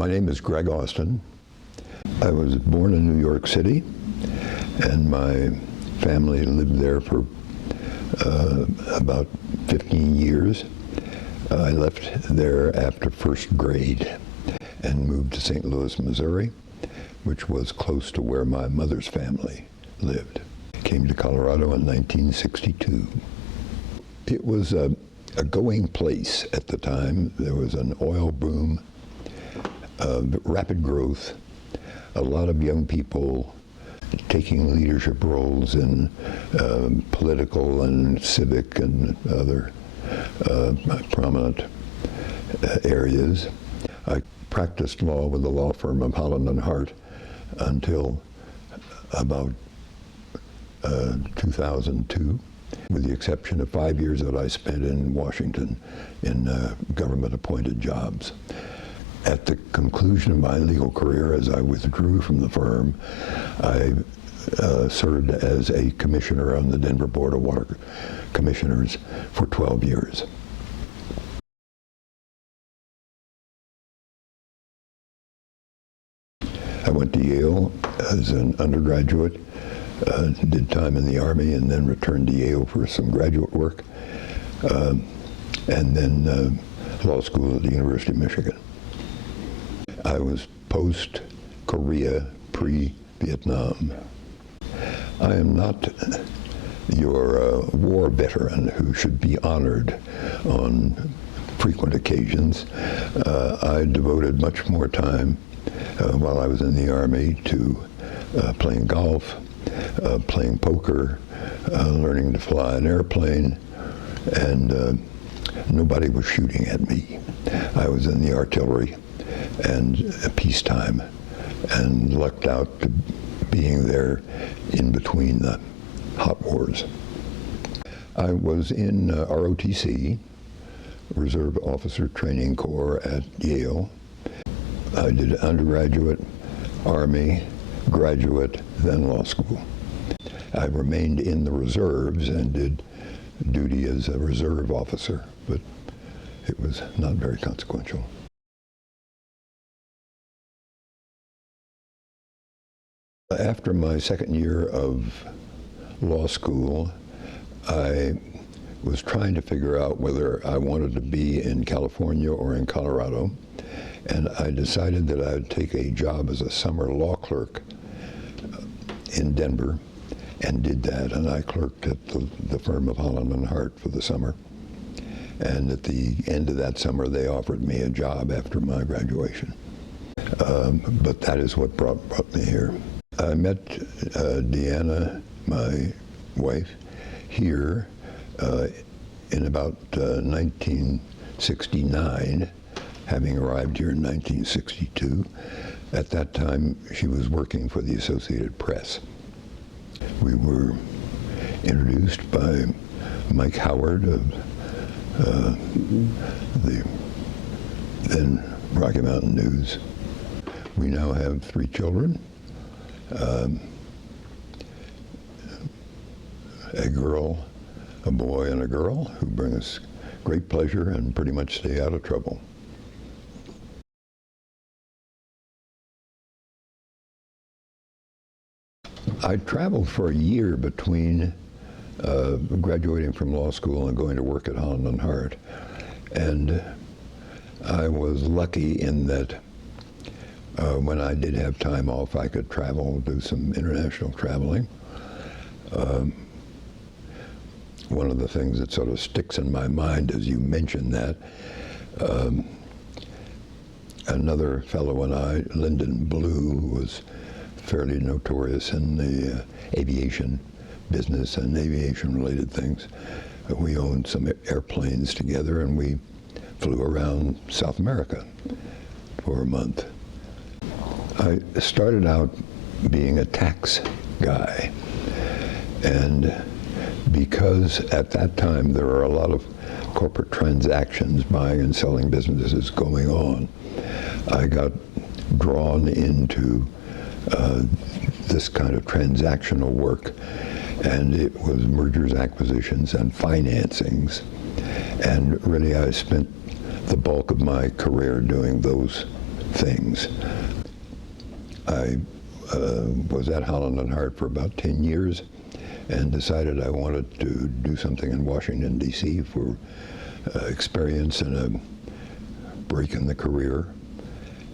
My name is Greg Austin. I was born in New York City, and my family lived there for about 15 years. I left there after first grade and moved to St. Louis, Missouri, which was close to where my mother's family lived. Came to Colorado in 1962. It was a going place at the time. There was an oil boom, rapid growth, a lot of young people taking leadership roles in political and civic and other prominent areas. I practiced law with the law firm of Holland and Hart until about 2002, with the exception of 5 years that I spent in Washington in government-appointed jobs. At the conclusion of my legal career, as I withdrew from the firm, I served as a commissioner on the Denver Board of Water Commissioners for 12 years. I went to Yale as an undergraduate, did time in the Army, and then returned to Yale for some graduate work, and then law school at the University of Michigan. I was post-Korea, pre-Vietnam. I am not your war veteran who should be honored on frequent occasions. I devoted much more time while I was in the Army to playing golf, playing poker, learning to fly an airplane, and nobody was shooting at me. I was in the artillery and peacetime, and lucked out to being there in between the hot wars. I was in ROTC, Reserve Officer Training Corps at Yale. I did undergraduate, Army, graduate, then law school. I remained in the reserves and did duty as a reserve officer, but it was not very consequential. After my second year of law school, I was trying to figure out whether I wanted to be in California or in Colorado, and I decided that I would take a job as a summer law clerk in Denver, and did that, and I clerked at the firm of Holland and Hart for the summer. And at the end of that summer, they offered me a job after my graduation. But that is what brought me here. I met Deanna, my wife, here in about 1969, having arrived here in 1962. At that time, she was working for the Associated Press. We were introduced by Mike Howard of the then Rocky Mountain News. We now have 3 children. A girl, a boy, and a girl who bring us great pleasure and pretty much stay out of trouble. I traveled for a year between graduating from law school and going to work at Holland and Hart, and I was lucky in that when I did have time off, I could travel, do some international traveling. One of the things that sort of sticks in my mind as you mentioned that, another fellow and I, Lyndon Blue, who was fairly notorious in the aviation business and aviation-related things, we owned some airplanes together, and we flew around South America for a month. I started out being a tax guy, and because at that time there were a lot of corporate transactions, buying and selling businesses going on, I got drawn into this kind of transactional work, and it was mergers, acquisitions, and financings. And really I spent the bulk of my career doing those things. I was at Holland and Hart for about 10 years and decided I wanted to do something in Washington, D.C. for experience and a break in the career.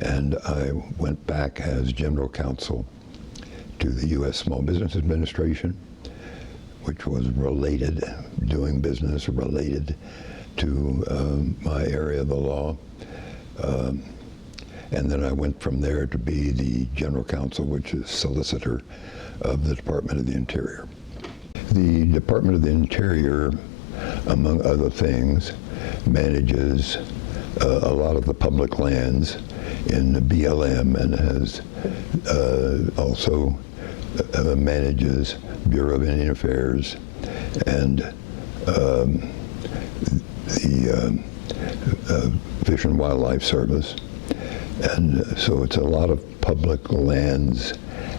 And I went back as general counsel to the U.S. Small Business Administration, which was related, doing business related to my area of the law. And then I went from there to be the general counsel, which is Solicitor of the Department of the Interior. The Department of the Interior, among other things, manages a lot of the public lands in the BLM and has also manages Bureau of Indian Affairs and the Fish and Wildlife Service. And so it's a lot of public lands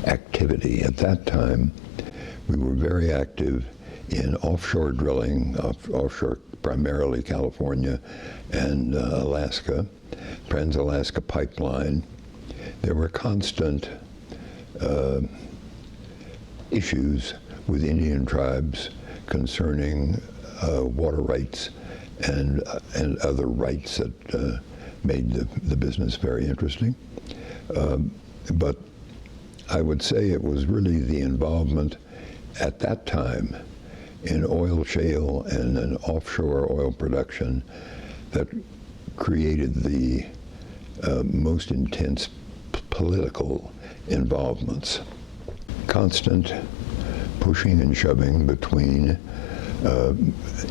activity. At that time, we were very active in offshore drilling, offshore primarily California and Alaska, Trans-Alaska Pipeline. There were constant issues with Indian tribes concerning water rights and other rights that made the business very interesting. But I would say it was really the involvement at that time in oil shale and in offshore oil production that created the most intense political involvements. Constant pushing and shoving between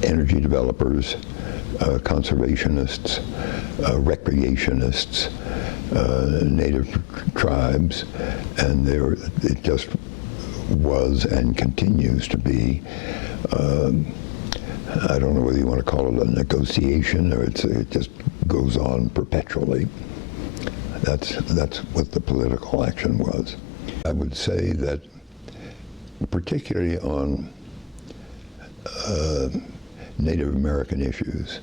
energy developers, conservationists, recreationists, native tribes, and it just was and continues to be, I don't know whether you want to call it a negotiation or it just goes on perpetually. That's what the political action was. I would say that particularly on Native American issues,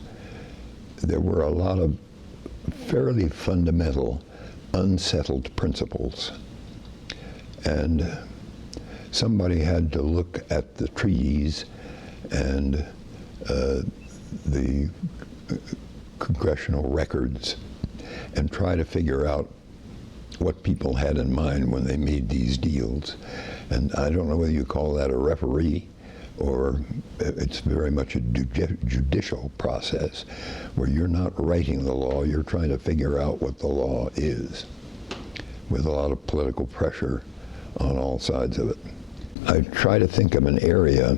there were a lot of fairly fundamental, unsettled principles. And somebody had to look at the treaties and the congressional records and try to figure out what people had in mind when they made these deals. And I don't know whether you call that a referee or it's very much a judicial process where you're not writing the law, you're trying to figure out what the law is with a lot of political pressure on all sides of it. I try to think of an area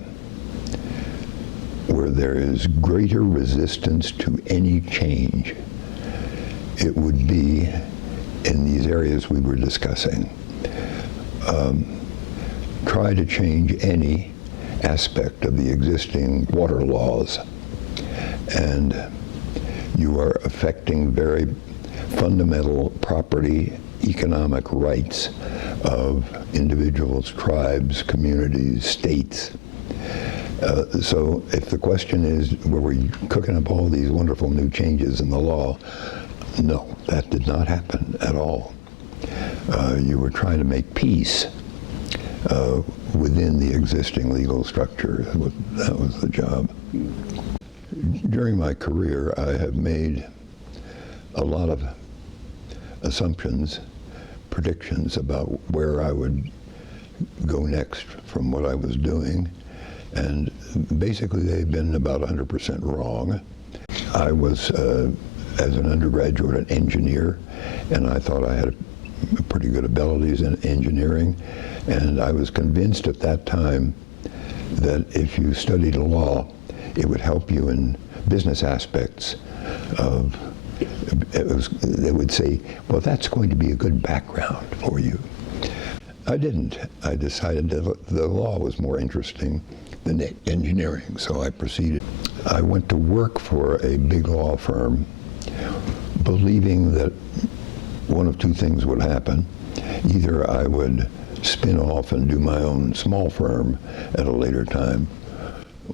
where there is greater resistance to any change. It would be in these areas we were discussing. Try to change any aspect of the existing water laws, and you are affecting very fundamental property, economic rights of individuals, tribes, communities, states. So if the question is, were we cooking up all these wonderful new changes in the law? No, that did not happen at all. You were trying to make peace within the existing legal structure. That was the job. During my career, I have made a lot of assumptions, predictions about where I would go next from what I was doing, and basically they've been about 100% wrong. I was, as an undergraduate, an engineer, and I thought I had pretty good abilities in engineering, and I was convinced at that time that if you studied law, it would help you in business aspects of, they would say, well, that's going to be a good background for you. I didn't. I decided that the law was more interesting than engineering, so I proceeded. I went to work for a big law firm, believing that one of two things would happen. Either I would spin off and do my own small firm at a later time,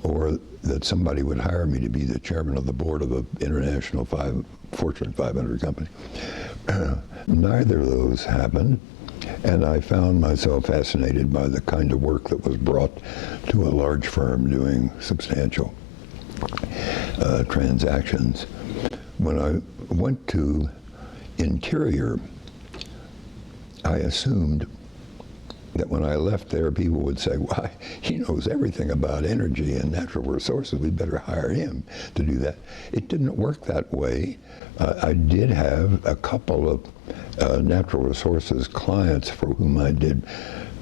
or that somebody would hire me to be the chairman of the board of an international Fortune 500 company. Neither of those happened, and I found myself fascinated by the kind of work that was brought to a large firm doing substantial transactions. When I went to Interior, I assumed that when I left there, people would say, "Why, he knows everything about energy and natural resources. We better hire him to do that." It didn't work that way. I did have a couple of natural resources clients for whom I did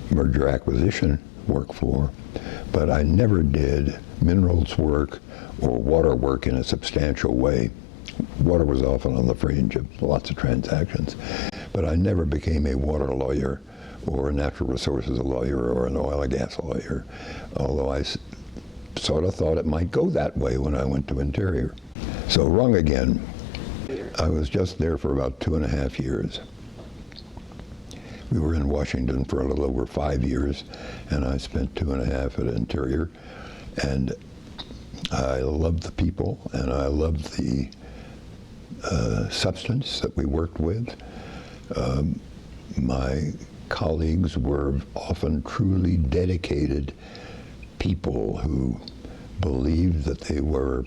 merger acquisition work for, but I never did minerals work or water work in a substantial way. Water was often on the fringe of lots of transactions, but I never became a water lawyer or a natural resources lawyer or an oil and gas lawyer, although I sort of thought it might go that way when I went to Interior. So wrong again. I was just there for about 2.5 years. We were in Washington for a little over 5 years, and I spent 2.5 at Interior, and I loved the people, and I loved the substance that we worked with. My colleagues were often truly dedicated people who believed that they were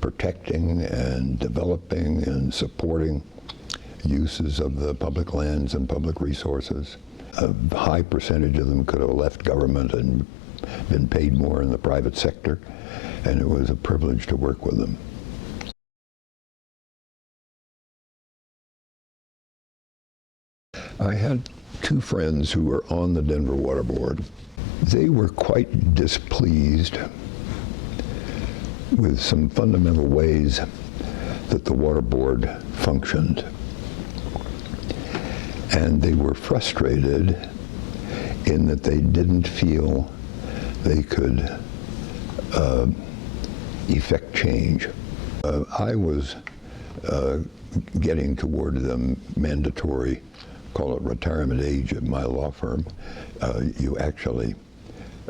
protecting and developing and supporting uses of the public lands and public resources. A high percentage of them could have left government and been paid more in the private sector, and it was a privilege to work with them. I had 2 friends who were on the Denver Water Board. They were quite displeased with some fundamental ways that the Water Board functioned. And they were frustrated in that they didn't feel they could effect change. I was getting toward the mandatory, call it retirement age at my law firm. You actually,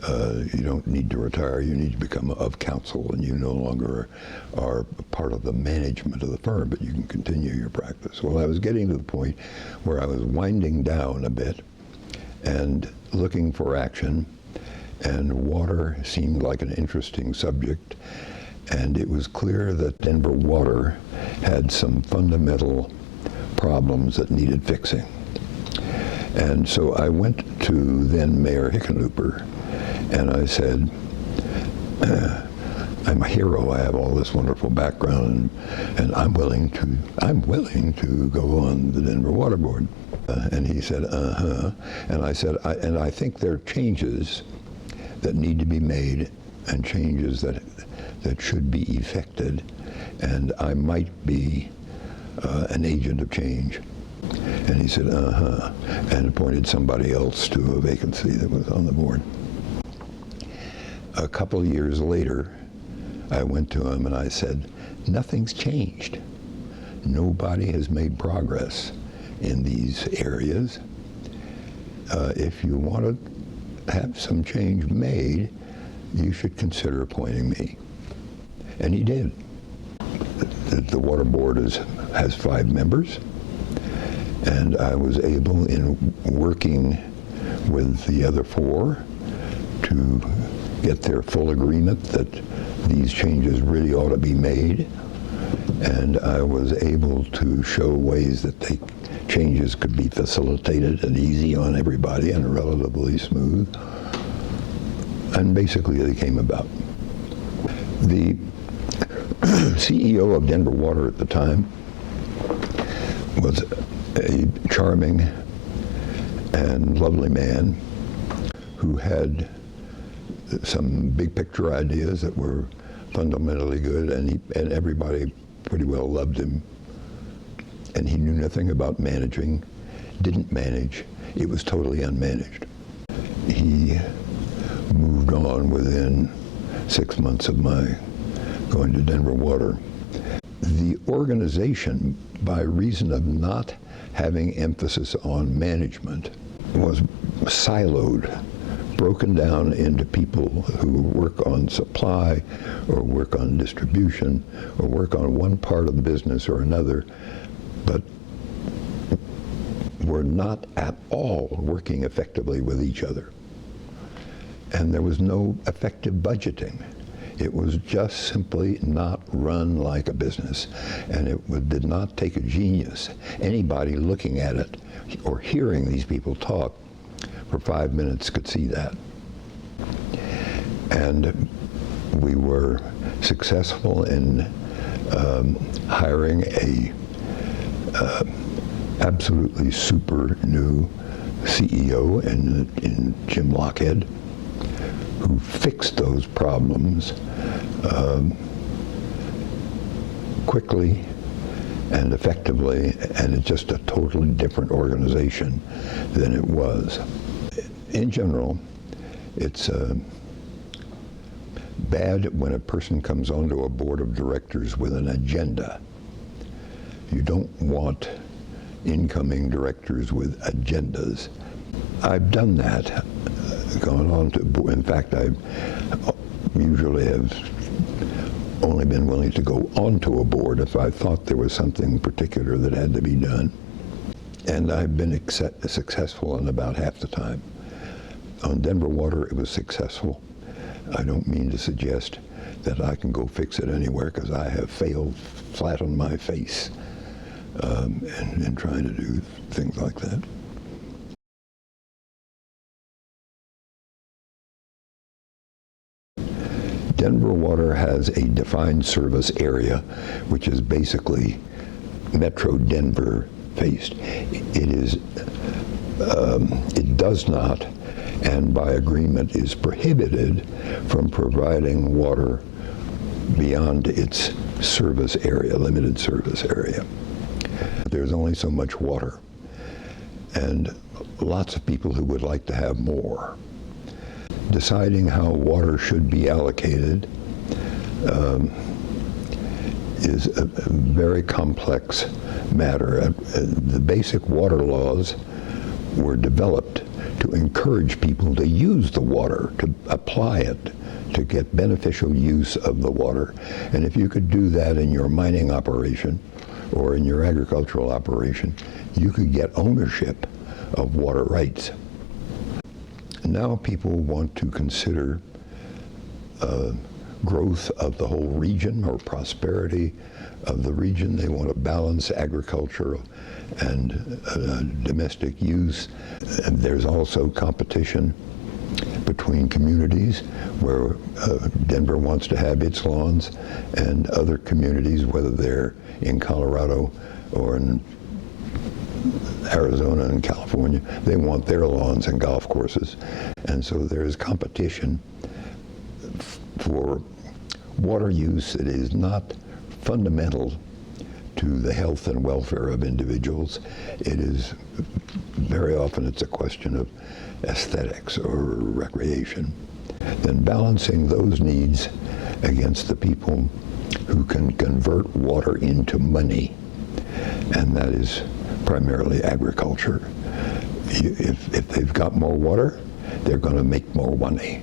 you don't need to retire, you need to become of counsel, and you no longer are part of the management of the firm, but you can continue your practice. Well, I was getting to the point where I was winding down a bit and looking for action, and water seemed like an interesting subject, and it was clear that Denver Water had some fundamental problems that needed fixing. And so I went to then Mayor Hickenlooper, and I said, I'm a hero, I have all this wonderful background, and I'm willing to go on the Denver Water Board. And he said, and I said, I think there are changes that need to be made and changes that should be effected, and I might be an agent of change. And he said, and appointed somebody else to a vacancy that was on the board. A couple of years later, I went to him and I said, nothing's changed. Nobody has made progress in these areas. If you want to have some change made, you should consider appointing me. And he did. The Water Board has 5 members, and I was able, in working with the other 4, to get their full agreement that these changes really ought to be made, and I was able to show ways that the changes could be facilitated and easy on everybody and relatively smooth, and basically they came about. The CEO of Denver Water at the time was a charming and lovely man who had some big picture ideas that were fundamentally good, and everybody pretty well loved him. And he knew nothing about managing, didn't manage. It was totally unmanaged. He moved on within 6 months of my going to Denver Water. The organization, by reason of not having emphasis on management, was siloed broken down into people who work on supply or work on distribution or work on one part of the business or another, but were not at all working effectively with each other. And there was no effective budgeting. It was just simply not run like a business. And it did not take a genius. Anybody looking at it or hearing these people talk for 5 minutes could see that. And we were successful in hiring a absolutely super new CEO in Jim Lockhead, who fixed those problems quickly and effectively, and it's just a totally different organization than it was. In general, it's bad when a person comes onto a board of directors with an agenda. You don't want incoming directors with agendas. I've done that, gone on to, in fact, I usually have only been willing to go onto a board if I thought there was something particular that had to be done. And I've been successful in about half the time. On Denver Water, it was successful. I don't mean to suggest that I can go fix it anywhere, because I have failed flat on my face in trying to do things like that. Denver Water has a defined service area, which is basically Metro Denver faced. It does not, and by agreement is prohibited from providing water beyond its service area, limited service area. There's only so much water, and lots of people who would like to have more. Deciding how water should be allocated is a very complex matter. The basic water laws were developed to encourage people to use the water, to apply it, to get beneficial use of the water. And if you could do that in your mining operation or in your agricultural operation, you could get ownership of water rights. Now people want to consider growth of the whole region or prosperity of the region. They want to balance agricultural and domestic use. And there's also competition between communities, where Denver wants to have its lawns, and other communities, whether they're in Colorado or in Arizona and California, they want their lawns and golf courses. And so there is competition for water use that is not fundamental to the health and welfare of individuals. It is very often it's a question of aesthetics or recreation. Then balancing those needs against the people who can convert water into money, and that is primarily agriculture. If they've got more water, they're going to make more money.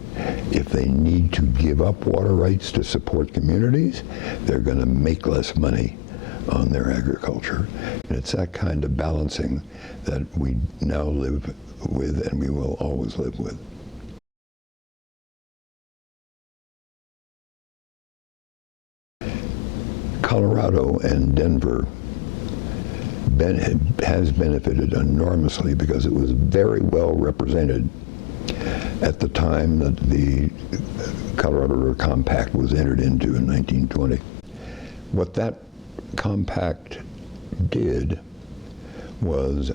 If they need to give up water rights to support communities, they're going to make less money on their agriculture. And it's that kind of balancing that we now live with, and we will always live with. Colorado and Denver has benefited enormously because it was very well represented at the time that the Colorado River Compact was entered into in 1920. What that compact did was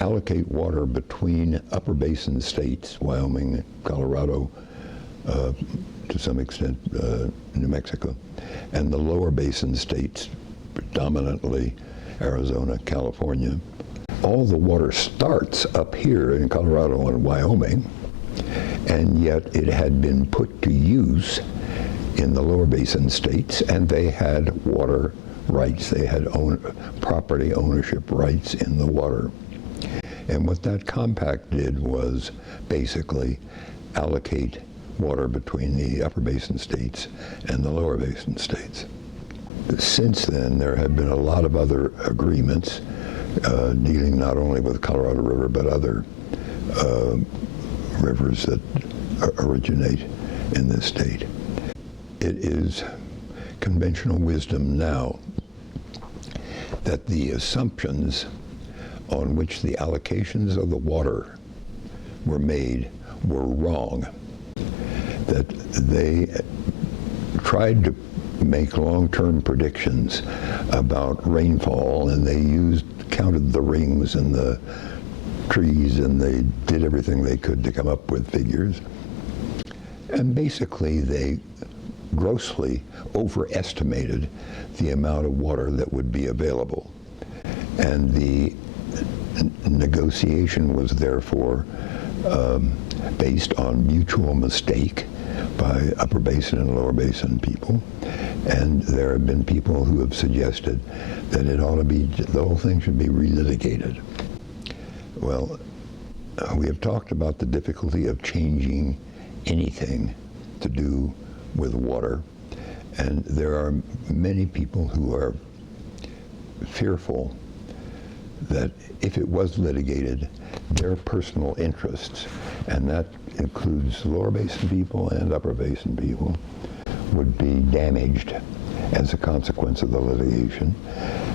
allocate water between upper basin states, Wyoming, Colorado, to some extent New Mexico, and the lower basin states, predominantly Arizona, California. All the water starts up here in Colorado and Wyoming, and yet it had been put to use in the lower basin states, and they had water rights. They had property ownership rights in the water. And what that compact did was basically allocate water between the upper basin states and the lower basin states. Since then, there have been a lot of other agreements dealing not only with the Colorado River, but other rivers that originate in this state. It is conventional wisdom now that the assumptions on which the allocations of the water were made were wrong. That they tried to make long-term predictions about rainfall, and they counted the rings and the trees, and they did everything they could to come up with figures. And basically they grossly overestimated the amount of water that would be available. And the negotiation was therefore based on mutual mistake by upper basin and lower basin people. And there have been people who have suggested that it ought to be, the whole thing should be relitigated. Well, we have talked about the difficulty of changing anything to do with water, and there are many people who are fearful that if it was litigated, their personal interests, and that includes lower basin people and upper basin people, would be damaged as a consequence of the litigation.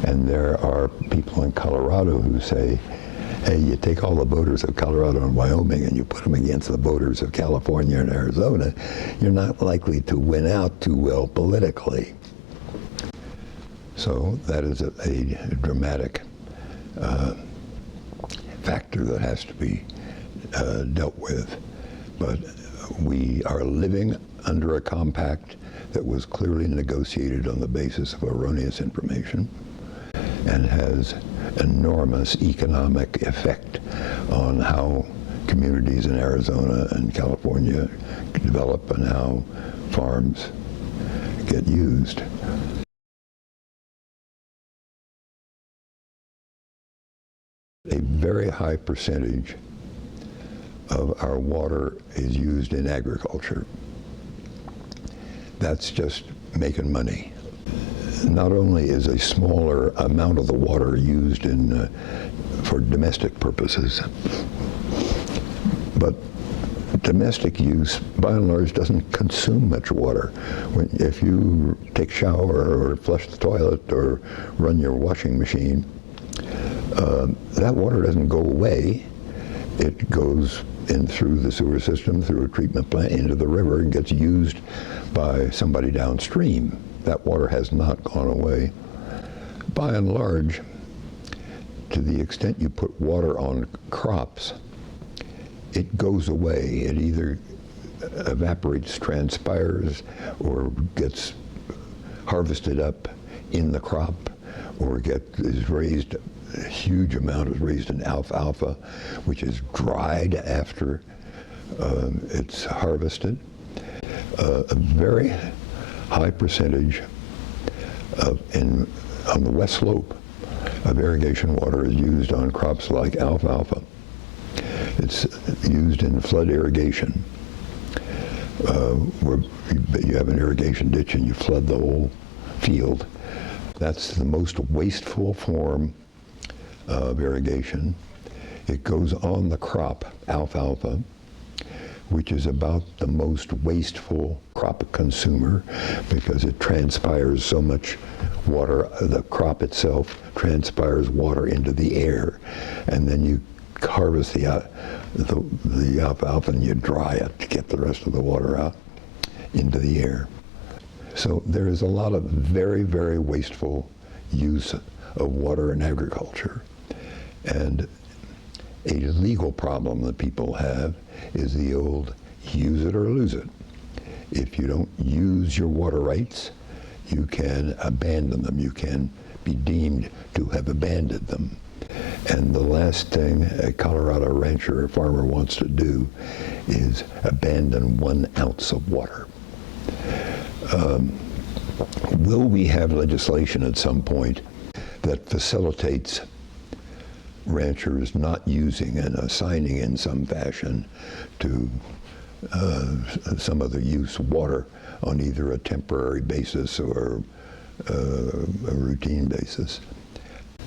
And there are people in Colorado who say, hey, you take all the voters of Colorado and Wyoming and you put them against the voters of California and Arizona, you're not likely to win out too well politically. So that is a dramatic factor that has to be dealt with. But we are living under a compact that was clearly negotiated on the basis of erroneous information and has enormous economic effect on how communities in Arizona and California develop and how farms get used. A very high percentage of our water is used in agriculture. That's just making money. Not only is a smaller amount of the water used for domestic purposes, but domestic use, by and large, doesn't consume much water. If you take a shower or flush the toilet or run your washing machine, that water doesn't go away. It goes in through the sewer system, through a treatment plant, into the river, and gets used by somebody downstream. That water has not gone away. By and large, to the extent you put water on crops, it goes away. It either evaporates, transpires, or gets harvested up in the crop, or is raised. A huge amount is raised in alfalfa, which is dried after it's harvested. A very high percentage on the west slope of irrigation water is used on crops like alfalfa. It's used in flood irrigation, where you have an irrigation ditch and you flood the whole field. That's the most wasteful form of irrigation. It goes on the crop, alfalfa, which is about the most wasteful crop consumer because it transpires so much water. The crop itself transpires water into the air, and then you harvest the alfalfa and you dry it to get the rest of the water out into the air. So there is a lot of very, very wasteful use of water in agriculture. And a legal problem that people have is the old use it or lose it. If you don't use your water rights, you can abandon them. You can be deemed to have abandoned them. And the last thing a Colorado rancher or farmer wants to do is abandon 1 ounce of water. Will we have legislation at some point that facilitates ranchers not using and assigning in some fashion to some other use water on either a temporary basis or a routine basis.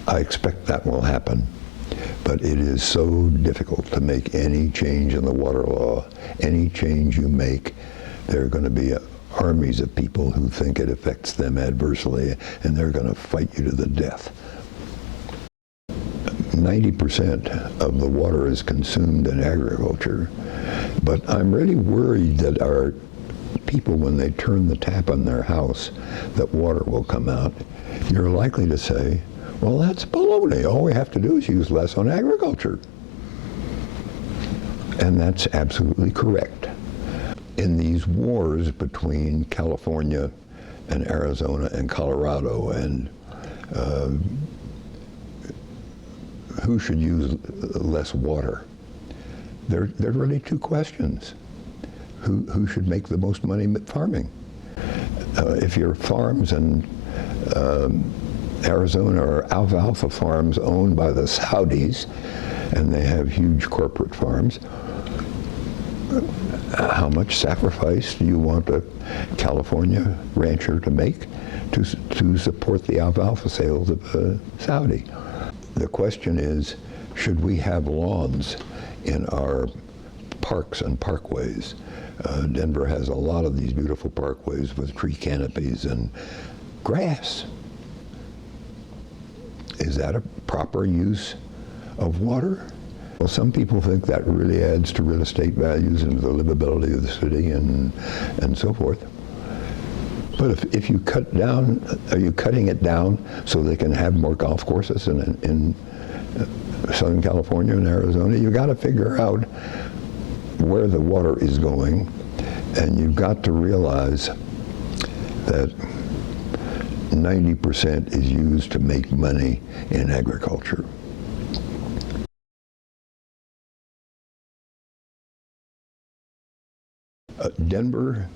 I expect that will happen, but it is so difficult to make any change in the water law. Any change you make, there are going to be armies of people who think it affects them adversely, and they're going to fight you to the death. 90% of the water is consumed in agriculture, but I'm really worried that our people, when they turn the tap on their house, that water will come out. You're likely to say, well, that's baloney. All we have to do is use less on agriculture. And that's absolutely correct. In these wars between California and Arizona and Colorado and who should use less water, there are really two questions. Who should make the most money farming? If your farms in Arizona are alfalfa farms owned by the Saudis, and they have huge corporate farms, how much sacrifice do you want a California rancher to make to support the alfalfa sales of Saudi? The question is, should we have lawns in our parks and parkways? Denver has a lot of these beautiful parkways with tree canopies and grass. Is that a proper use of water? Well, some people think that really adds to real estate values and the livability of the city and so forth. But if you cut down, are you cutting it down so they can have more golf courses in Southern California and Arizona? You've got to figure out where the water is going, and you've got to realize that 90% is used to make money in agriculture. Denver,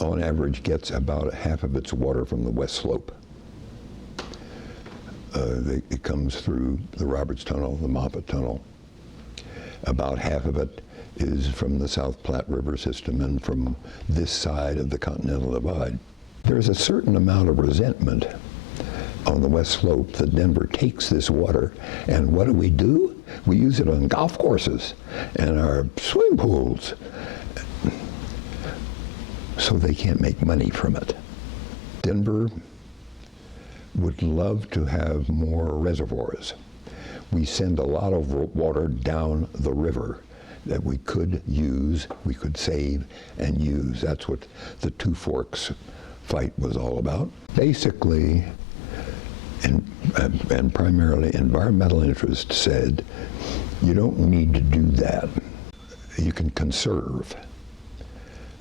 on average, gets about half of its water from the West Slope. It comes through the Roberts Tunnel, the Moffett Tunnel. About half of it is from the South Platte River system and from this side of the Continental Divide. There's a certain amount of resentment on the West Slope that Denver takes this water, and what do? We use it on golf courses and our swimming pools. So they can't make money from it. Denver would love to have more reservoirs. We send a lot of water down the river that we could use, we could save and use. That's what the Two Forks fight was all about. Basically, and primarily environmental interests said, you don't need to do that. You can conserve.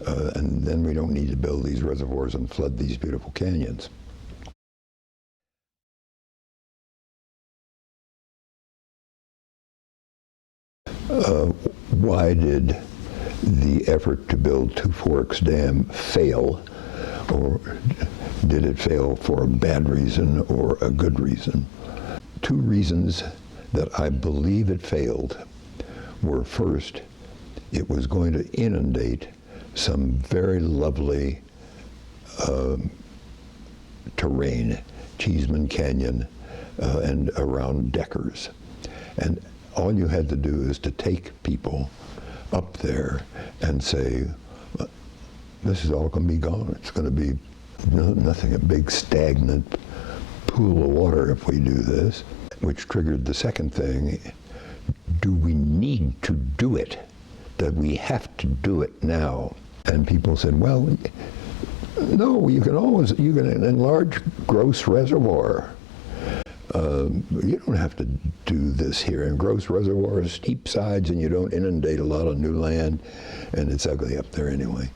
And then we don't need to build these reservoirs and flood these beautiful canyons. Why did the effort to build Two Forks Dam fail? Or did it fail for a bad reason or a good reason? Two reasons that I believe it failed were, first, it was going to inundate some very lovely terrain, Cheeseman Canyon and around Deckers. And all you had to do is to take people up there and say, this is all going to be gone. It's going to be nothing, a big stagnant pool of water if we do this, which triggered the second thing. Do we need to do it? Do we have to do it now? And people said, well, no, you can enlarge Gross Reservoir. You don't have to do this here. And Gross Reservoir is steep sides and you don't inundate a lot of new land, and it's ugly up there anyway.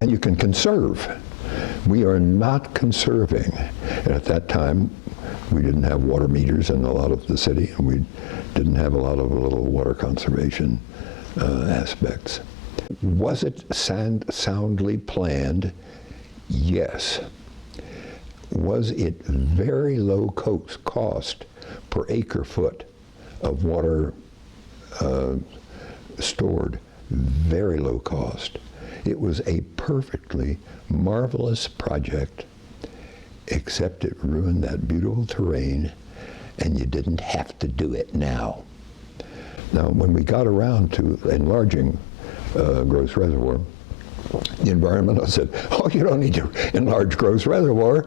And you can conserve. We are not conserving. And at that time, we didn't have water meters in a lot of the city, and we didn't have a lot of little water conservation aspects. Was it soundly planned? Yes. was it very low cost per acre foot of water stored, very low cost. It was a perfectly marvelous project, except it ruined that beautiful terrain, and you didn't have to do it now. Now, when we got around to enlarging Gross Reservoir, the environmentalist said, "Oh, you don't need to enlarge Gross Reservoir.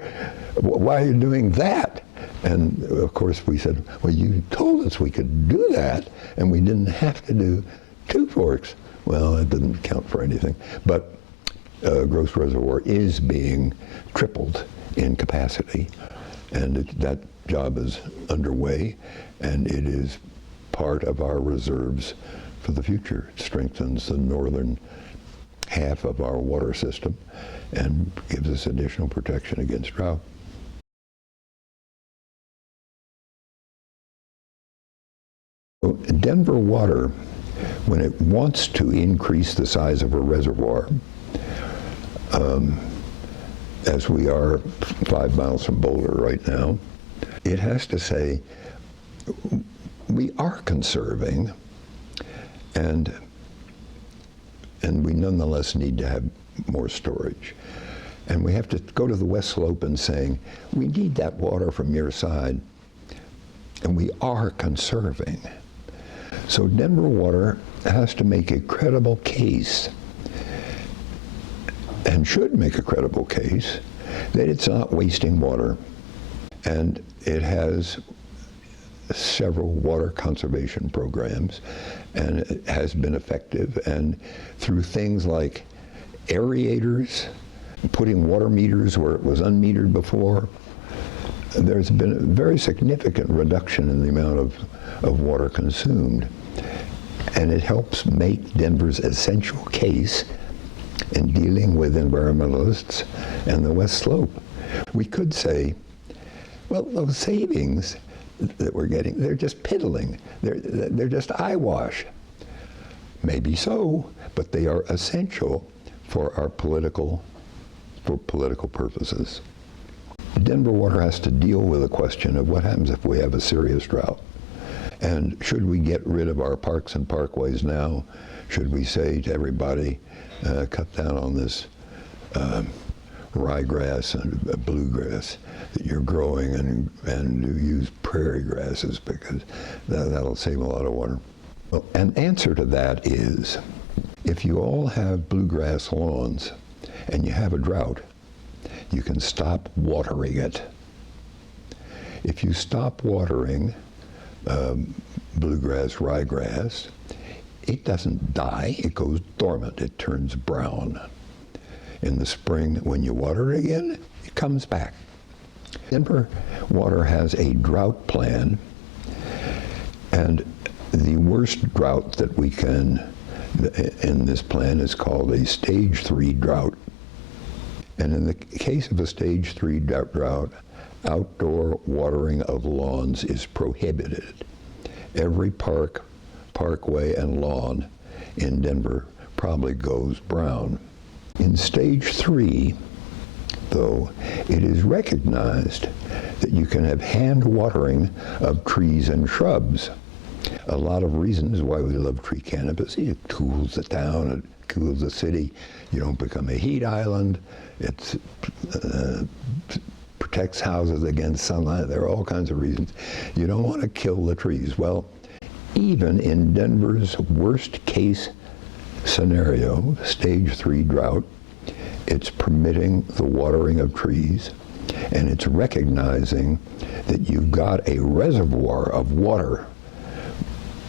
Why are you doing that?" And of course we said, "Well, you told us we could do that, and we didn't have to do two forks." Well, it didn't count for anything. But Gross Reservoir is being tripled in capacity, and that job is underway, and it is part of our reserves for the future. It strengthens the northern half of our water system and gives us additional protection against drought. So Denver Water, when it wants to increase the size of a reservoir, as we are 5 miles from Boulder right now, it has to say, we are conserving, and we nonetheless need to have more storage. And we have to go to the West Slope and saying, we need that water from your side, and we are conserving. So Denver Water has to make a credible case, and should make a credible case, that it's not wasting water. And it has several water conservation programs, and it has been effective. And through things like aerators, putting water meters where it was unmetered before, there's been a very significant reduction in the amount of water consumed. And it helps make Denver's essential case in dealing with environmentalists and the West Slope. We could say, well, those savings that we're getting, they're just piddling. They're just eyewash. Maybe so, but they are essential for our political purposes. Denver Water has to deal with the question of what happens if we have a serious drought. And should we get rid of our parks and parkways now? Should we say to everybody, cut down on this ryegrass and bluegrass that you're growing, and use prairie grasses, because that'll save a lot of water? Well, an answer to that is, if you all have bluegrass lawns and you have a drought, you can stop watering it. If you stop watering bluegrass, ryegrass, it doesn't die, it goes dormant, it turns brown. In the spring, when you water it again, it comes back. Denver Water has a drought plan, and the worst drought that we can, in this plan, is called a stage 3 drought. And in the case of a stage 3 drought, outdoor watering of lawns is prohibited. Every park, parkway, and lawn in Denver probably goes brown. In stage 3, though, it is recognized that you can have hand watering of trees and shrubs. A lot of reasons why we love tree canopy. It cools the town, it cools the city. You don't become a heat island. It protects houses against sunlight. There are all kinds of reasons. You don't want to kill the trees. Well, even in Denver's worst case scenario, stage 3 drought, it's permitting the watering of trees, and it's recognizing that you've got a reservoir of water.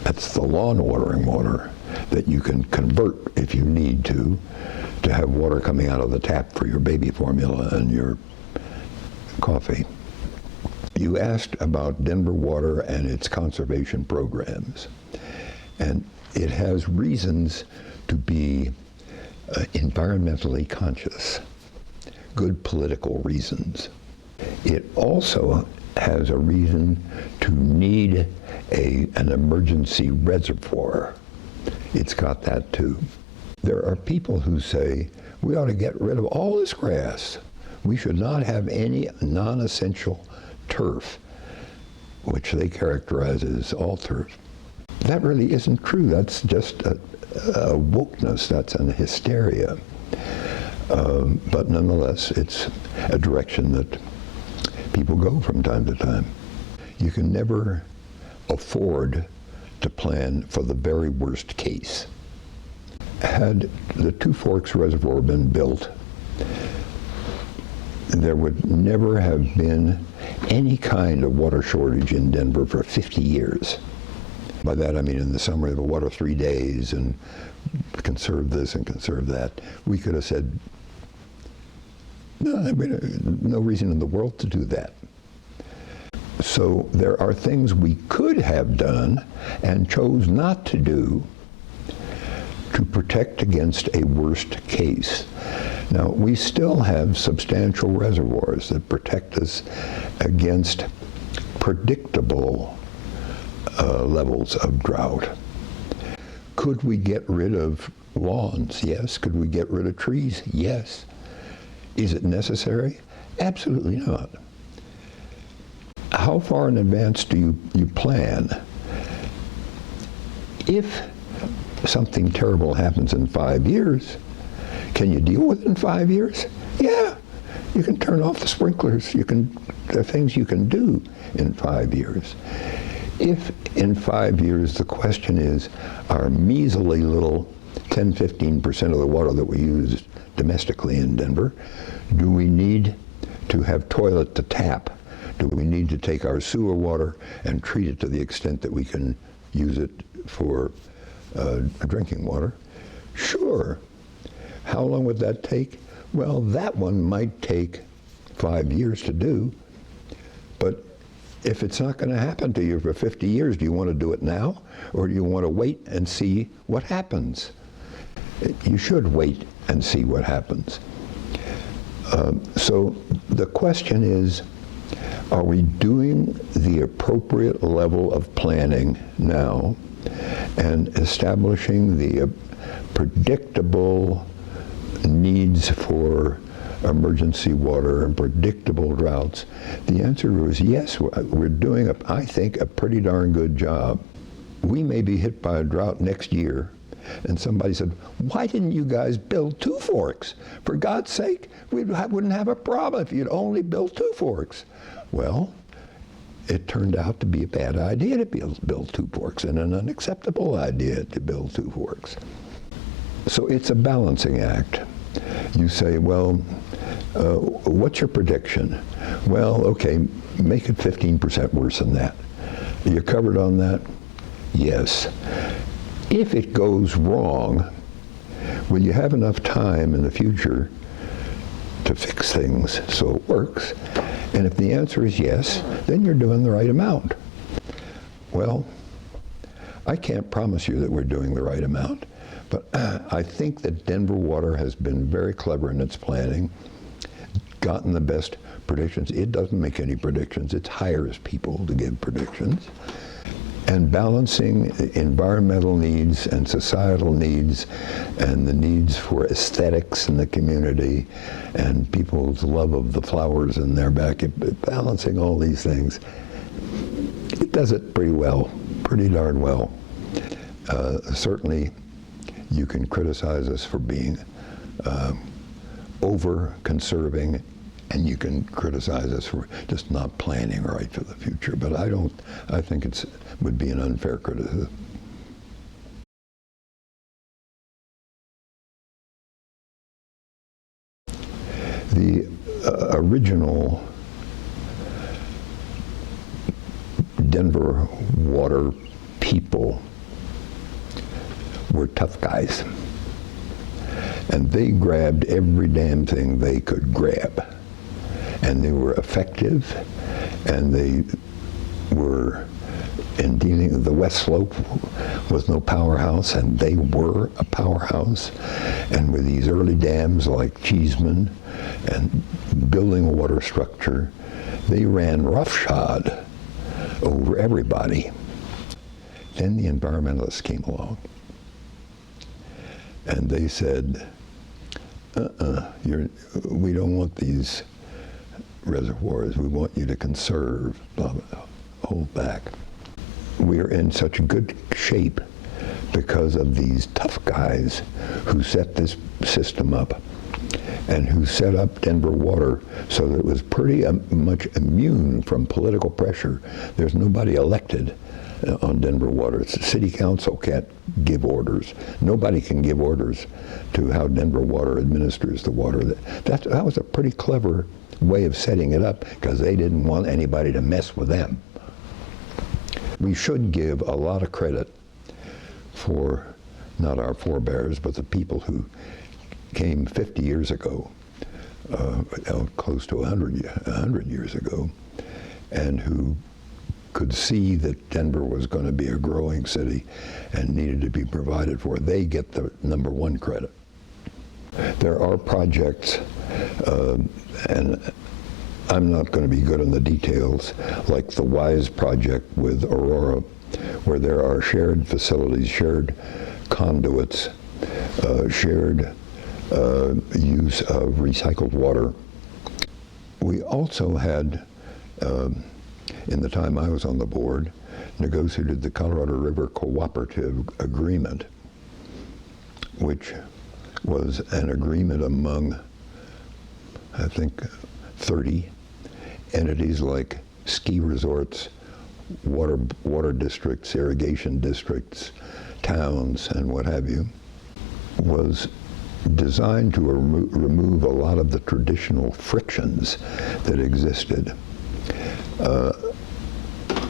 That's the lawn watering water that you can convert if you need to have water coming out of the tap for your baby formula and your coffee. You asked about Denver Water and its conservation programs, and it has reasons to be environmentally conscious, good political reasons. It also has a reason to need an emergency reservoir. It's got that too. There are people who say, we ought to get rid of all this grass. We should not have any non-essential turf, which they characterize as all turf. That really isn't true. That's just a wokeness. That's an hysteria. But nonetheless, it's a direction that people go from time to time. You can never afford to plan for the very worst case. Had the Two Forks Reservoir been built, there would never have been any kind of water shortage in Denver for 50 years. By that I mean in the summer, the water 3 days and conserve this and conserve that. We could have said, no reason in the world to do that. So there are things we could have done and chose not to do to protect against a worst case. Now, we still have substantial reservoirs that protect us against predictable levels of drought. Could we get rid of lawns? Yes. Could we get rid of trees? Yes. Is it necessary? Absolutely not. How far in advance do you plan? If something terrible happens in 5 years, can you deal with it in 5 years? Yeah. You can turn off the sprinklers. There are things you can do in 5 years. If in 5 years the question is our measly little 10-15% of the water that we use domestically in Denver, do we need to have toilet to tap? Do we need to take our sewer water and treat it to the extent that we can use it for drinking water? Sure. How long would that take? Well, that one might take 5 years to do, but if it's not going to happen to you for 50 years, do you want to do it now, or do you want to wait and see what happens? You should wait and see what happens. So the question is, are we doing the appropriate level of planning now and establishing the predictable needs for emergency water and predictable droughts? The answer is yes. We're doing, I think, a pretty darn good job. We may be hit by a drought next year, and somebody said, why didn't you guys build Two Forks? For God's sake, we wouldn't have a problem if you'd only built Two Forks. Well, it turned out to be a bad idea to build Two Forks and an unacceptable idea to build Two Forks. So it's a balancing act. You say, well, what's your prediction? Well, okay, make it 15% worse than that. Are you covered on that? Yes. If it goes wrong, will you have enough time in the future to fix things so it works? And if the answer is yes, then you're doing the right amount. Well, I can't promise you that we're doing the right amount, but I think that Denver Water has been very clever in its planning, gotten the best predictions. It doesn't make any predictions. It hires people to give predictions. And balancing environmental needs and societal needs and the needs for aesthetics in the community and people's love of the flowers in their back, balancing all these things, it does it pretty well, pretty darn well. Certainly, you can criticize us for being over-conserving, and you can criticize us for just not planning right for the future. But I think it would be an unfair criticism. The original Denver Water people were tough guys. And they grabbed every damn thing they could grab. And they were effective, and they were in dealing. The West Slope was no powerhouse, and they were a powerhouse. And with these early dams like Cheeseman and building a water structure, they ran roughshod over everybody. Then the environmentalists came along, and they said, we don't want these reservoirs. We want you to conserve, blah, blah, hold back. We're in such good shape because of these tough guys who set this system up and who set up Denver Water so that it was pretty much immune from political pressure. There's nobody elected on Denver Water. The city council can't give orders. Nobody can give orders to how Denver Water administers the water. That was a pretty clever way of setting it up because they didn't want anybody to mess with them. We should give a lot of credit for not our forebears, but the people who came 50 years ago, close to 100 years ago, and who could see that Denver was going to be a growing city and needed to be provided for. They get the #1 credit. There are projects, and I'm not going to be good on the details, like the WISE project with Aurora, where there are shared facilities, shared conduits, shared use of recycled water. We also had, in the time I was on the board, negotiated the Colorado River Cooperative Agreement, which was an agreement among, I think, 30 entities like ski resorts, water districts, irrigation districts, towns, and what have you, was designed to remove a lot of the traditional frictions that existed.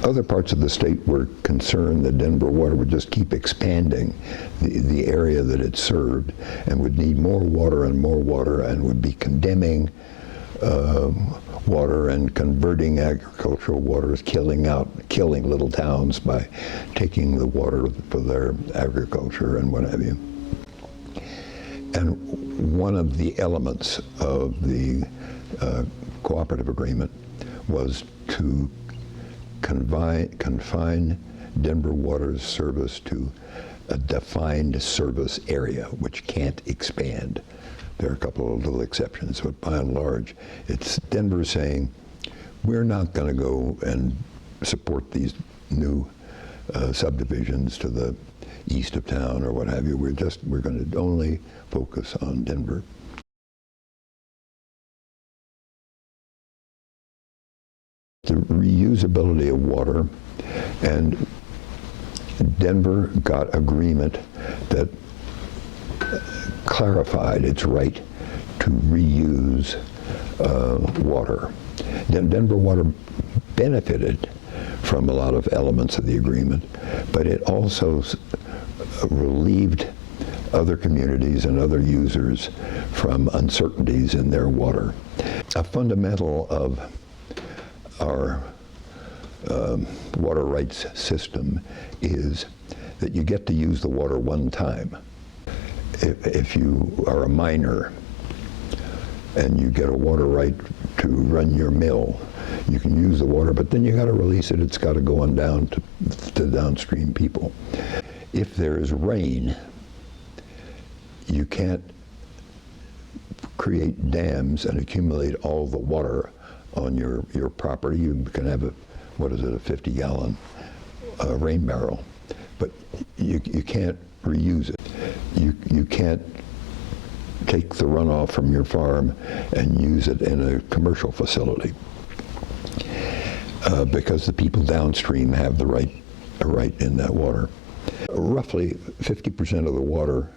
Other parts of the state were concerned that Denver Water would just keep expanding the area that it served and would need more water and would be condemning water and converting agricultural waters, killing little towns by taking the water for their agriculture and what have you. And one of the elements of the cooperative agreement was to confine Denver Water's service to a defined service area, which can't expand. There are a couple of little exceptions, but by and large, it's Denver saying, we're not going to go and support these new subdivisions to the east of town or what have you. We're going to only focus on Denver. The reusability of water, and Denver got agreement that clarified its right to reuse water. Denver Water benefited from a lot of elements of the agreement, but it also relieved other communities and other users from uncertainties in their water. A fundamental of our water rights system is that you get to use the water one time. If you are a miner and you get a water right to run your mill, you can use the water, but then you got to release it. It's got to go on down to downstream people. If there is rain, you can't create dams and accumulate all the water on your property. You can have a 50-gallon rain barrel, but you can't reuse it. You can't take the runoff from your farm and use it in a commercial facility because the people downstream have a right in that water. Roughly 50% of the water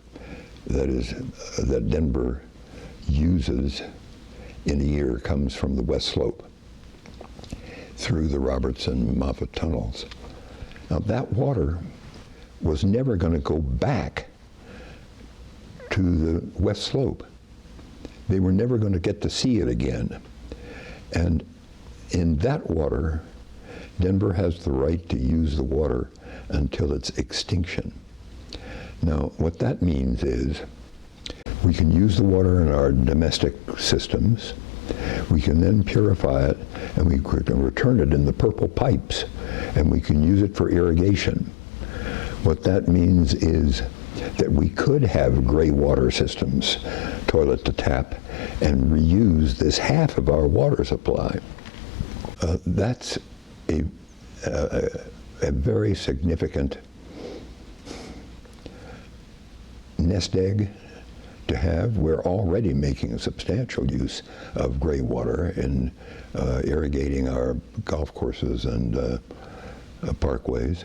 that Denver uses in a year comes from the West Slope through the Roberts and Moffett tunnels. Now that water was never going to go back to the West Slope. They were never going to get to see it again. And in that water, Denver has the right to use the water until its extinction. Now, what that means is we can use the water in our domestic systems. We can then purify it, and we can return it in the purple pipes, and we can use it for irrigation. What that means is that we could have gray water systems, toilet to tap, and reuse this half of our water supply. That's a very significant nest egg to have. We're already making a substantial use of gray water in irrigating our golf courses and parkways.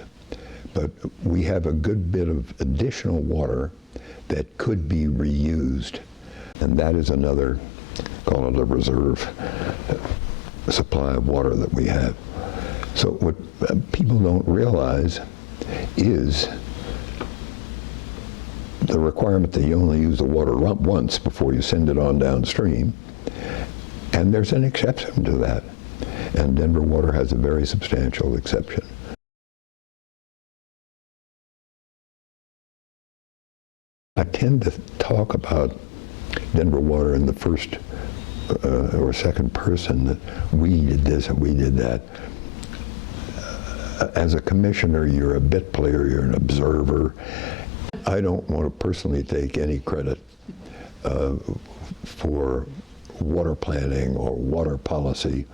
But we have a good bit of additional water that could be reused. And that is another, call it a reserve supply of water that we have. So what people don't realize is the requirement that you only use the water once before you send it on downstream. And there's an exception to that. And Denver Water has a very substantial exception. I tend to talk about Denver Water in the first or second person, that we did this and we did that. As a commissioner, you're a bit player, you're an observer. I don't want to personally take any credit for water planning or water policy.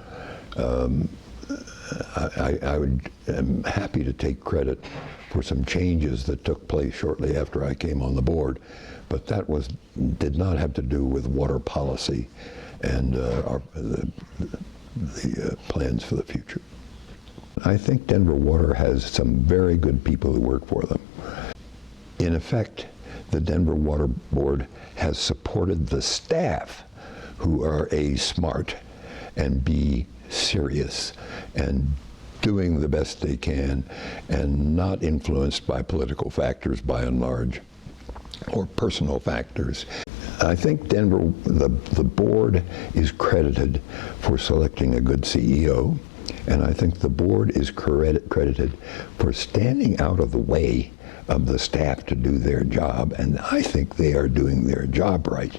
I'm happy to take credit for some changes that took place shortly after I came on the board, but that did not have to do with water policy and the plans for the future. I think Denver Water has some very good people who work for them. In effect, the Denver Water Board has supported the staff who are A, smart, and B, serious, and doing the best they can, and not influenced by political factors by and large, or personal factors. I think Denver, the board is credited for selecting a good CEO, and I think the board is credited for standing out of the way of the staff to do their job, and I think they are doing their job right.